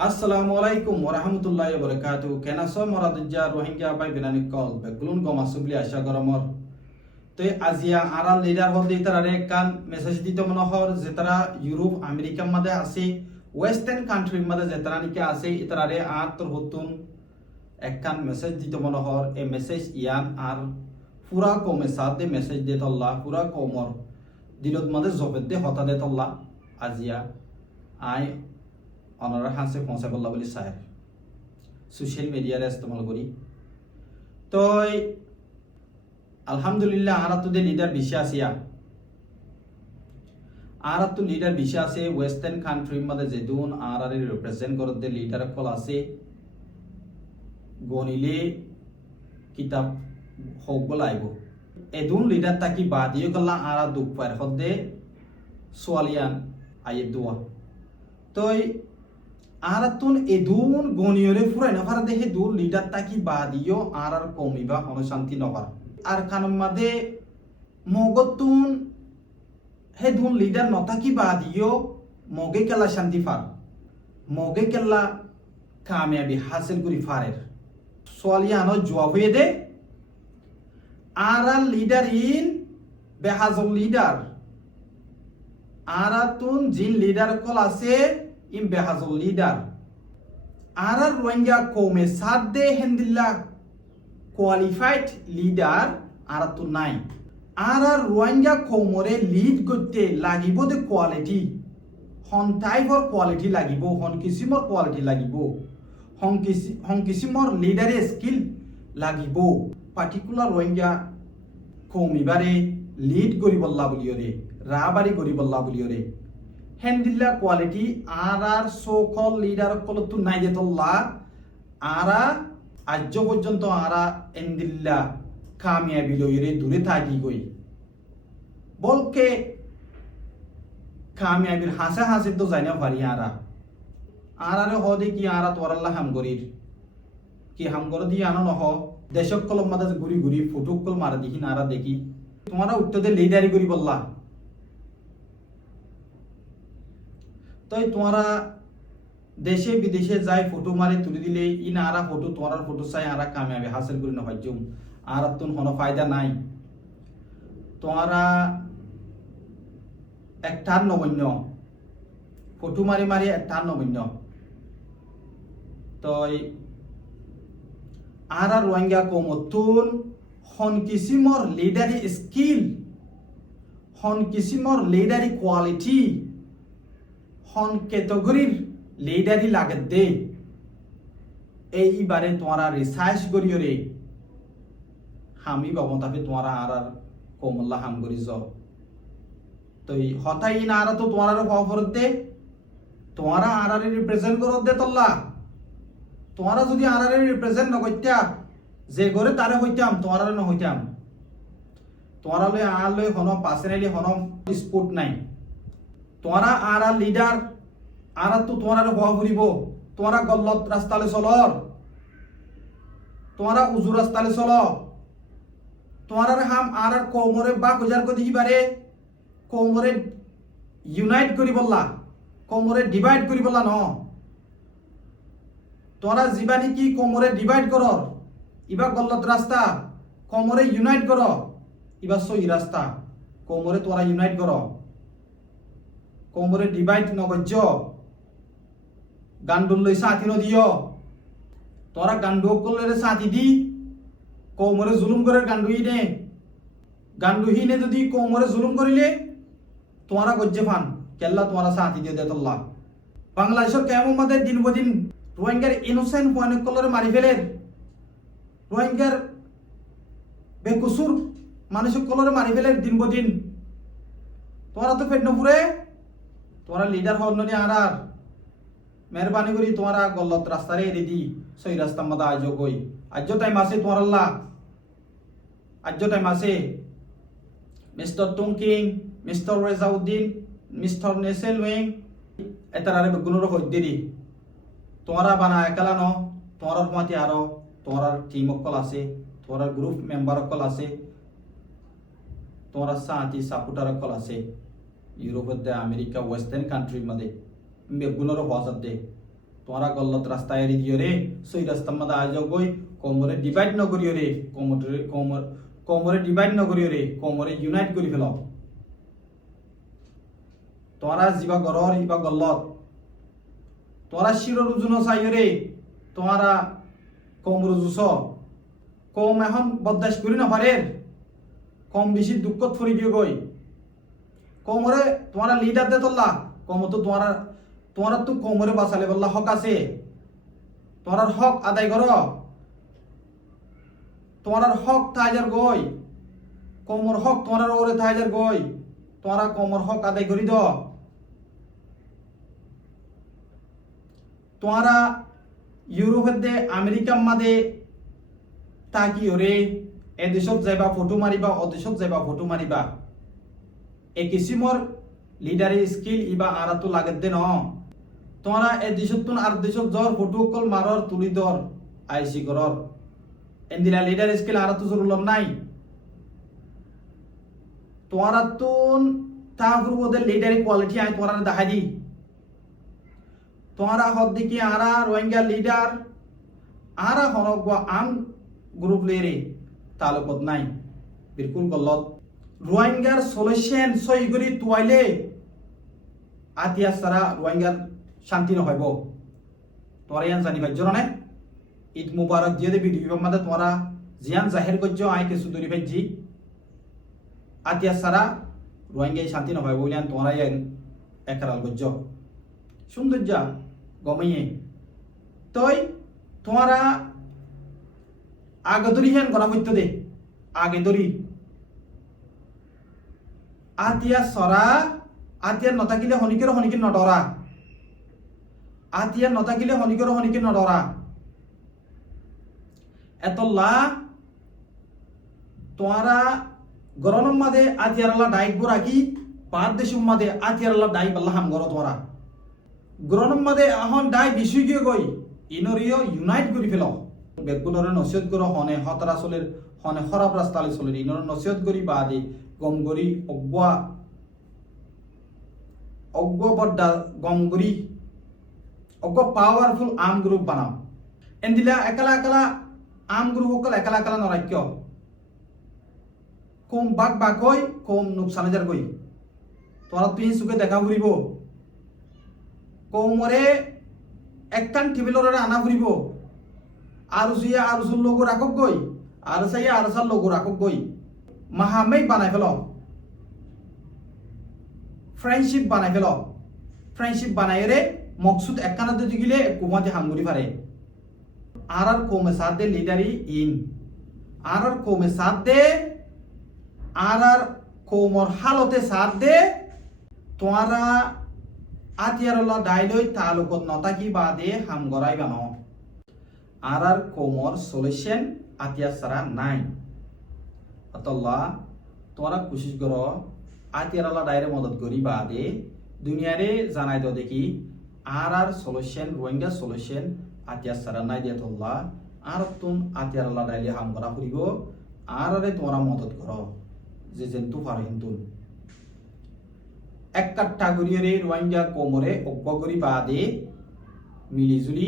আসসালামু আলাইকুম ওরহামতুল্লাহি ওয়াবারাকাতু কেনাসো মরাদুজ্জা Rohingya by Binani call বেগুলুন গমাসুবলি আশা গরমর তো আজিয়া আরা লিডার হতে তারা কান মেসেজ দিত মনোহর যে তারা ইউরোপ আমেরিকার মধ্যে আছে ওয়েস্টার্ন কান্ট্রির মধ্যে যে তারা নাকি আছে ইতারে আর তোর হতুন একখান মেসেজ দিত মনোহর এ মেসেজ ইয়ান আর পুরা কমে সাথে মেসেজ দে তল্লা পুরা কমর দিলত মধ্যে জবেদ দে হতা দে তল্লা আজিয়া আই অনারা হাসে পৌঁছাই বললা বলি চাই সোশ্যাল মিডিয়ারে ইস্তেমাল করি তো আলহামদুলিল্লাহ আর তো দে লিডার বেশি আসিয়া আর তো লিডার বেশি আছে ওয়েস্টার্ন কান্ট্রির মধ্যে যেদুন আর রিপ্রেজেন্ট করতে লিডার কল আছে গনিলে কিতাব হোক বলে আইব এদুন লিডার তাকি বাদিও গল্লা আর দুঃখ পায়ের হদ্দে সোয়ালিয়ান আইয়ের দোয়া তো আরাতুন এদুন গনিয়রে ফুরাই নফার দেহে দূর লিডার তাকি বাদিও আর কমিবা অনশান্তি নফার আর কানুন মাদে মগতুন হে দুন লিডার নতাকি বাদিও মগে কেলা শান্তি ফার মগে কেলা কামিয়াবি হাসিল করি ফারের সোয়ালিয়ানো জবাব হয়ে দে আর লিডার ইন বেহাজল লিডার আরাতুন জিন লিডার কল আছে ইম বেহাজল লিডার আর রোহিঙ্গা কমে সাদে হেন্দিল্লা কোয়ালিফাইড লিডার আর তো নাই আর রোহিঙ্গা কমরে লিড করতে লাগিব দে কোয়ালিটি হন টাইপর কোয়ালিটি লাগিব হন কিসিমর কোয়ালিটি লাগিব হন কিসিমর লিডারে স্কিল লাগিব পার্টিকুলার রোহিঙ্গা কমিবারে লিড করিবল্লা বলিয়রে রাবারি করিবল্লা বলিয়রে হেন্দিল্লা কোয়ালিটি আর সকল লিডার কলতো নাই যেতল্লা আরা আজ পর্যন্ত আরা এন্দিল্লা কামিয়াবি লইরে দূরে থাকি গই বলকে কামিয়াবির হাসে হাসে তো যাই না পারি আরে হদে কি আরা তোরাল্লা হামগরির কি হামগর দিয়ে আনো নহ দেশক কলম মাদা ঘুরি ঘুরি ফটো কল মারা দেখি নারা দেখি তোমারা উত্তর দিয়ে লিডারি করি বললা তাই তোমরা দেশে বিদেশে যাই ফটো মারে তুলে দিলে ইন আরা ফটো তোমার ফটো চাই আরা কামিয়াবি হাসিল করি না ভাইজুম আর তুন কোনো ফায়দা নাই তোমরা একটার নবন্য ফটো মারি মারি একটার নবন্য তই আর রোহিঙ্গা কমতুন হন কিসিমর লিডারি স্কিল হন কিসিমর লিডারি কোয়ালিটি হন ক্যাটাগরির লিডারি লাগে দে এইবারে তোমরা রিসার্চ করিও রে হামি বাবন তাপে তোমরা আর কমল্লা হাম করি য তো হতাই না আর তো তোমরা খবর দে তোমরা আর রিপ্রেজেন্ট করত দে তল্লা তোমরা যদি আর রিপ্রেজেন্ট নকইতা যে করে তারে হইতাম তোমরা ন হইতাম তোমরা লই আর লই হন পার্সোনালি হন স্পোর্ট নাই তোমরা আর লিডার আর তো তোমরা হওয়া ফুরিব তোমরা গল্লত রাস্তালে চলর তোমরা উজু রাস্তালে চল তোমরা হাম আর কমরে বা গুজার করে দিবারে কমরে ইউনাইট করি বললা কমরে ডিভাইড করি বললা ন তোমরা জীবানি কি কমরে ডিভাইড করর ইবা গল্লত রাস্তা কমরে ইউনাইট কর ইবা সই রাস্তা কমরে তোমরা ইউনাইট কর কোমরে ডিভাইড নগজ্য গান্ডুল লই সাথী নদিও তোরা গান্ডু কলরে সাথী দি কোমরে জুলুম করে গান্ডুই নে গান্ডুহি নে যদি কোমরে জুলুম করিলে তোমরা গজ্জে ফান কেল্লা তোমরা সাথী দিয়ে দেতল্লা বাংলাদেশের কেমন মধ্যে দিন বদিন রোহিঙ্গার ইনোসেন্ট পয়েন্ট কলরে মারি ফেলের রোহিঙ্গার বেকুসুর মানুষের কলরে মারি ফেলের দিন বদিন তোমরা তো পেট নপুরে তোমরা লিডার হন নি আর মেহরবানি করি তোমরা গল্লত রাস্তারে রেডি সই রাস্তা মধ্যে আজ গই আজ টাইম আছে তোমরা আজ টাইম আছে মিস্টার টুংকিং মিস্টার রেজাউদ্দিন মিস্টার নেসেল ওয়েং এতারে বেগুনোর হইদেরি তোমরা বানা একলা ন তোমরা মাতি আরো তোমরা টিম অকল আছে তোমরা গ্রুপ মেম্বার অকল আছে তোমরা সাথী সাপোর্টার অকল আছে ইউরোপের দে আমেরিকা ওয়েস্টার্ন কান্ট্রির মধ্যে বেগুনোর হওয়া দে তোমরা গলত রাস্তা এরি দিও রে সই রাস্তার মধ্যে আজ গই কোমরে ডিভাইড ন করিও রে কোমরে ডিভাইড ন করিও রে কোমরে ইউনাইট করি ফেল তোমরা জিবা গরর ইবা গলত তোমরা শিরর উজুন চাইও রে তোমরা কম রুজুস কম এখন বদাস করি না পারে কম বেশি দুঃখত ফরি দিও গই কোমরে তোমরা লিডার দে তোল্লা কম তো তোমরা তো কোমরে বাঁচালে বললা হক আছে তোমার হক আদায় কর তোমার হক তাইজার গই কোমর হক তোমার ওরে তাইজার গই তোমরা কোমর হক আদায় করি দ তোমরা ইউরোপের দে আমেরিকার মাদে তাকি ওরে এদেশত যাইবা ফটো মারিবা অদেশত যাইবা ফটো মারিবা এ কিসিমর লিডারি স্কিল ইবা আরাতো লাগে দে ন তোমরা এদেশত তুন আর দেশত জর ফটো কল মারর তুলি দর আইসি করর এন্দিলা লিডার স্কিল আরাতো জরুর নাই তোমরা তুন তাহরু ওদের লিডারি কোয়ালিটি আই তোমরা দেখাই দি তোমরা হদ দিকে আরা রোহিঙ্গা লিডার আরা হনক আম গ্রুপ লেরে তালুকত নাই বিলকুল গলত রোহিঙ্গার সলিউশন সই করি তুয়াইলে আতিয়া সারা রোহিঙ্গার শান্তি নহইব তোরা ইয়ান জানি ভাই জনে ঈদ মুবারক দিয়ে দে ভিডিও মাদে তোরা জিয়ান জাহির করছো আই কিছু দরি ভাইজি আতিয়া সারা রোহিঙ্গা শান্তি নহইব বলিয়ান তোরা ইয়ান একরাল করছো সুন্দর যা গমাইয়ে তই তোমরা আগে ধরি হেন গলা হইতে দে আগে ধরি আতিয়া সরা আতিয়ার নতাকিলে হনিকের নডরা আতিয়ার নতাকিলে হনিকের নডরা এতলা তোমরা গরম মাদে আতিয়ার আল্লাহ ডাইক গোরাকি পাঁচ দেশের মাদে আতিয়ার আল্লাহ ডাইক আল্লাহ হাম গর তোমরা গরম মাদে এখন ডাই বিশুই গিয়ে গই ইনরিও ইউনাইট করি ফেল বেগুনরে নসিহত করো হনে হতরা চলের হনে খরাব রাস্তালে চলের ইনর নসিহত করি বাদে গম গরি অজ্ঞ বড্ডা গম গরি অজ্ঞ পাওয়ারফুল আর্ম গ্রুপ বানাও এন্দিলা একলা আর্ম গ্রুপ সকল একলা নরাক্য কম বাক গই কম নুকসানে যার গই তোরা তুই চুকে দেখা ফুরিব কৌমরে একটান টেবিলরে আনা ফুরিব আর সুইয়া আর সুর লোক রাখক গই আর সাইয়া আর সার লোক রাখক গই মাহামেই বানাই ফেল ফ্রেন্ডশিপ বানাই রে মকসুদ একখানা যদি গিলে কুমাতে হামগুড়ি পারে আর কমে সাথ দে লিডারি ইন আর কমে সাথ দে আর কমর হালতে সাথ দে তোমরা আতিয়ারলা ডাইলই তালুকত নতাকি বাদে হাম গড়াই বানো আর কোমর সলিউশন আতিয়া সারা নাই অতল্লা তোমরা কোশিশ করো আতিয়ারলা ডাইরে মদত করি বাদে দুনিয়ারে জানাই দাও দেখি আর সলিউশন রোহিঙ্গা সলিউশন আতিয়া সারা নাই দিয়ে তোল্লা আর তুম আতিয়ারলা ডাইলে হাম গড়া ফুরিব আর তোমরা মদত করো যে জেন্তু পারে হিন্দু এক কাট্টা করিয়ে রে রোহিঙ্গা কোমরে অজ্ঞ বাদে মিলিজুলি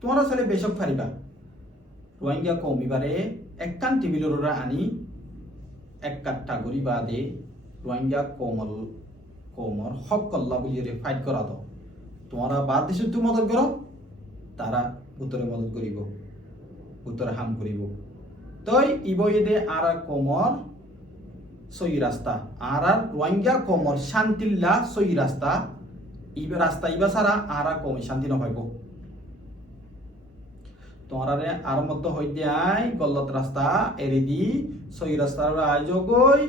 তোমরা চলে বেশক ফারিবা রোহিঙ্গা কমিবারে একখান টেবিলরা আনি এক কাট্টা করি বাদে রোহিঙ্গা কোমর হক কল্লা বলিয়ে রে ফাইট করা দাও তোমরা বাদ দেশে তো মদত করো তারা উত্তরে মদত করিব উত্তরে হাম করিব তই ইবইদে আর কোমর সই রাস্তা আর রোহিঙ্গা কোমর শান্তিল্লা সই রাস্তা ইবা সারা আর কমে শান্তি নহইব তোমরারে আর মতো হইতে আই গলত রাস্তা এরি দি সই রাস্তার আয়োজ গই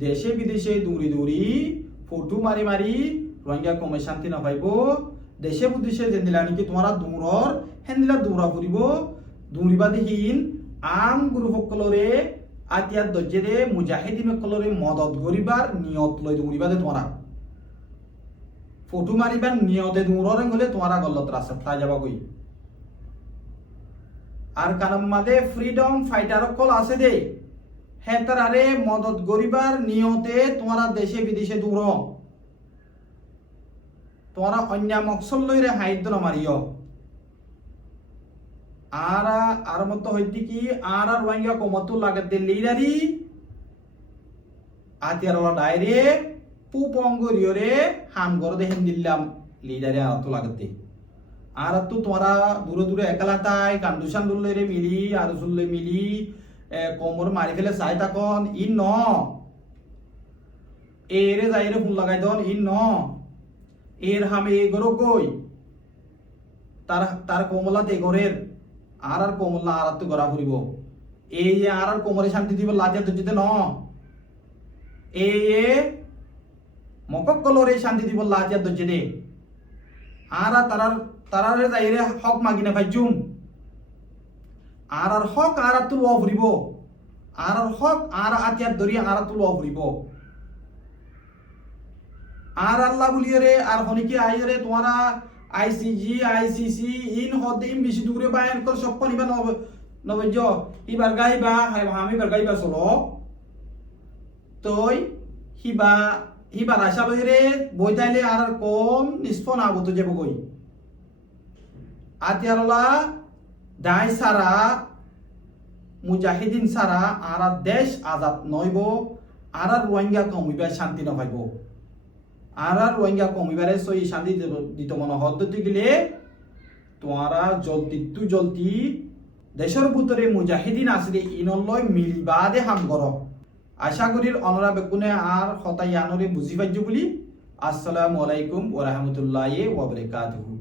দেশে বিদেশে দৌড়ি ফটো মারি রোহিঙ্গা কমে শান্তি নহইব দেশে বিদেশে যেদিলা নাকি তোমরা দৌড়র হেন্দিলা দৌড়া ফুরিব দৌড়িবা দেখিন আম গুরু সকলরে আতিয়ার দর্জেরে মুজাহিদিন সকলরে মদত করিবার নিয়ত লই দৌড়িবা দে তোমরা ফটো মারিবার নিয়তে দৌড়রে গলে তোমরা গলত রাস্তা তাই যাবা কই আর কারণ মাদে ফ্রিডম ফাইটার সকল আছে দে হেতারারে মদত করিবার নিয়তে তোমরা দেশে বিদেশে দৌড় তোমরা অন্য মকসল লইরে হাইদ না মারিও আর মত হইতে কি আর রোহিঙ্গা কমতু লাগাতে লিরারি আতিয়ারওয়া ডাইরে পুপঙ্গরিয়রে হামগর দেহেন দিল্লাম লিডারে আর তো লাগাতে আর তো তোমরা দূরে দূরে একালাতায় কান্দুসান দুল্লেরে মিলি আর সুল্লে মিলি কোমর মারি ফেলে চাই তখন ইন ন এরে যাইরে ফোন লাগাই দন ইন ন এর হামে এ গরো কই তার কোমলাতে গরের আর কোমলা আর তো গড়া ফুরিব এই আর কোমরে শান্তি দিব লাজা দুজিতে ন এই মকক্কলরে শান্তি দিব লাজা দুজিতে আর তারারে যাইরে হক মাগিনা ভাইজুম আর হক আর তুল ফুরিব আর হক আর আতিয়ার ধরি আর তুল ফুরিব আর আল্লাহ বলিয়ে আর হনিকে আইরে তোমরা আইসিজি আইসিসি ইন হদে ইম বেশি দূরে বায়ান কল সব পানিবা নবজ ইবার গাইবা আমি বার গাইবা চলো তই হিবার আশা লইরে বইতাইলে আর কম নিষ্প না বতো যাব কই আতিয়ারলা দাই সারা মুজাহিদিন সারা আর দেশ আজাদ নইব আর রোহিঙ্গা কমিবা শান্তি না পাইব আর রোহিঙ্গা কমিবারে সই শান্তি দিত মনে হদ্দতি গেলে তোমরা জলদি দেশের ভিতরে মুজাহিদিন আসলে ইনলয় মিলবাদে হাম কর আশা করি অনরা বেগুনে আর হতাই আনরে বুঝি পাইছো বলি আসসালামু আলাইকুম ওয়া রাহমাতুল্লাহি ওয়া বারাকাতুহু।